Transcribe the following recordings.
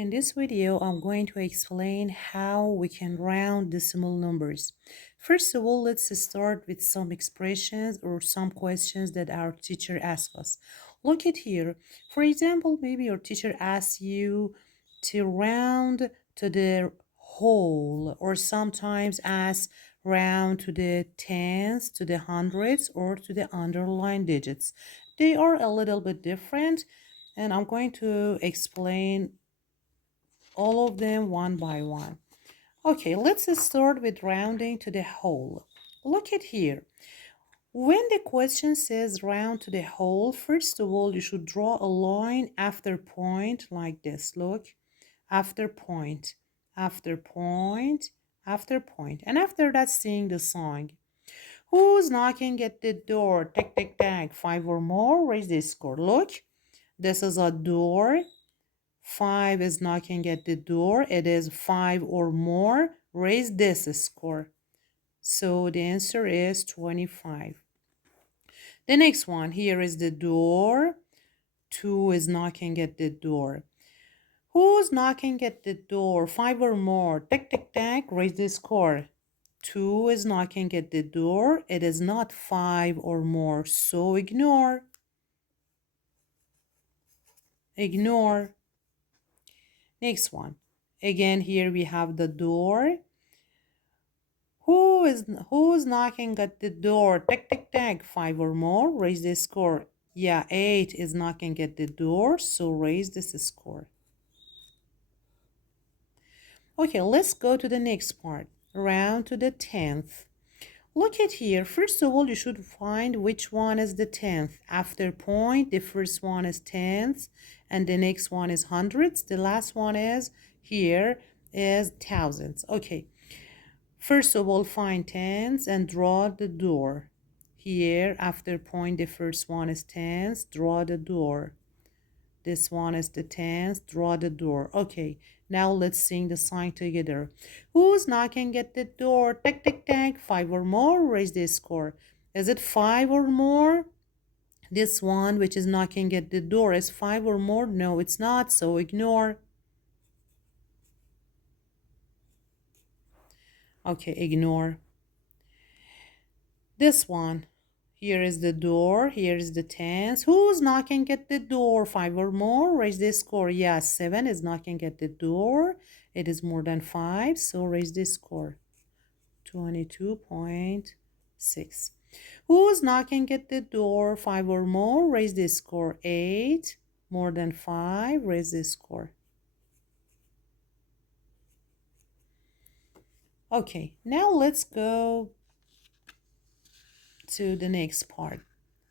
In this video, I'm going to explain how we can round decimal numbers. First of all, let's start with some expressions or some questions that our teacher asked us. Look at here. For example, maybe your teacher asks you to round to the whole, or sometimes asks round to the tens, to the hundreds, or to the underlined digits. They are a little bit different, and I'm going to explain all of them one by one. Okay, let's start with rounding to the whole. Look at here. When the question says round to the whole, first of all, you should draw a line after point like this. Look, after point, after point, after point. And after that, sing the song. Who's knocking at the door? Tick, tick, tack. Five or more, raise the score. Look, this is a door. 5 is knocking at the door. It is 5 or more. Raise this score. So the answer is 25. The next one, here is the door. 2 is knocking at the door. Who's knocking at the door? 5 or more. Tick, tick, tack. Raise the score. 2 is knocking at the door. It is not 5 or more. So ignore. Ignore. Next one. Again, here we have the door. Who's knocking at the door? Tick, tick, tick. 5 or more. Raise the score. Yeah, 8 is knocking at the door, so raise this score. Okay, let's go to the next part. Round to the 10th. Look at here. First of all, you should find which one is the 10th. After point, the first one is tenths, and the next one is hundreds. The last one is here is thousands. Okay. First of all, find tens and draw the door. Here, after point, the first one is tens, draw the door. This one is the tens, draw the door. Okay, now let's sing the song together. Who's knocking at the door? Tick, tick, tick. 5 or more, raise the score. Is it 5 or more? This one, which is knocking at the door, is 5 or more? No, it's not, so ignore. Okay, ignore. This one. Here is the door. Here is the tens. Who's knocking at the door? 5 or more? Raise the score. Yes, 7 is knocking at the door. It is more than 5, so raise the score. 22.6. Who's knocking at the door? 5 or more? Raise the score. 8. More than 5. Raise the score. Okay, now let's go to the next part.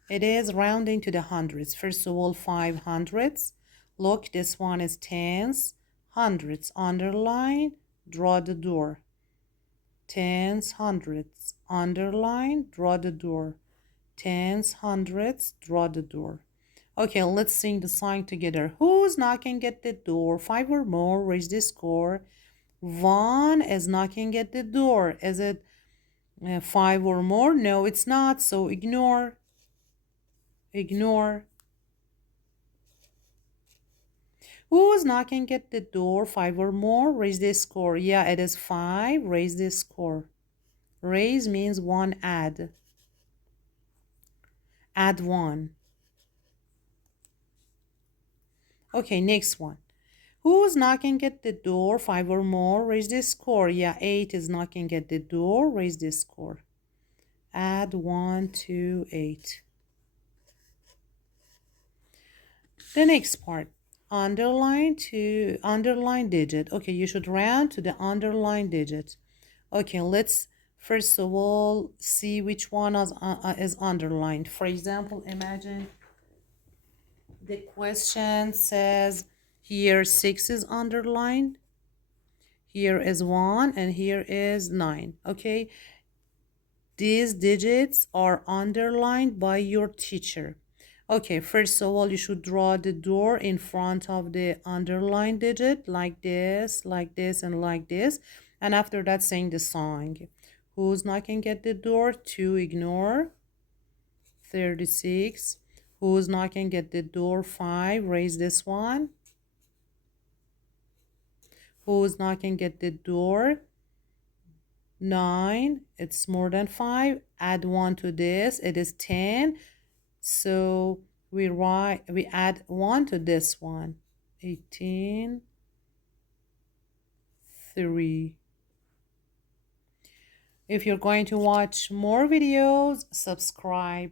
It is rounding to the hundreds. First of all, 5 hundreds. Look, this one is tens. Hundreds, underline, draw the door. Tens, hundreds, underline, draw the door. Tens, hundreds, draw the door. Okay, let's sing the song together. Who's knocking at the door? 5 or more, raise the score. Vaughn is knocking at the door. Is it 5 or more? No, it's not, so ignore. Ignore. Who's knocking at the door? 5 or more? Raise the score. Yeah, it is 5. Raise the score. Raise means one add. Add 1. Okay, next one. Who's knocking at the door? 5 or more? Raise the score. Yeah, 8 is knocking at the door. Raise the score. Add 1 to 8. The next part. Underline to underline digit. Okay, you should round to the underline digit. Okay, let's first of all see which one is underlined. For example, imagine the question says here 6 is underlined, here is 1, and here is 9. Okay, these digits are underlined by your teacher. Okay, first of all, you should draw the door in front of the underlined digit like this, and like this. And after that, sing the song. Who's knocking at the door? 2, ignore. 36. Who's knocking at the door? 5, raise this one. Who's knocking at the door? 9. It's more than 5. Add 1 to this. It is 10. So we add 1 to this one. 18, 3. If you're going to watch more videos, subscribe.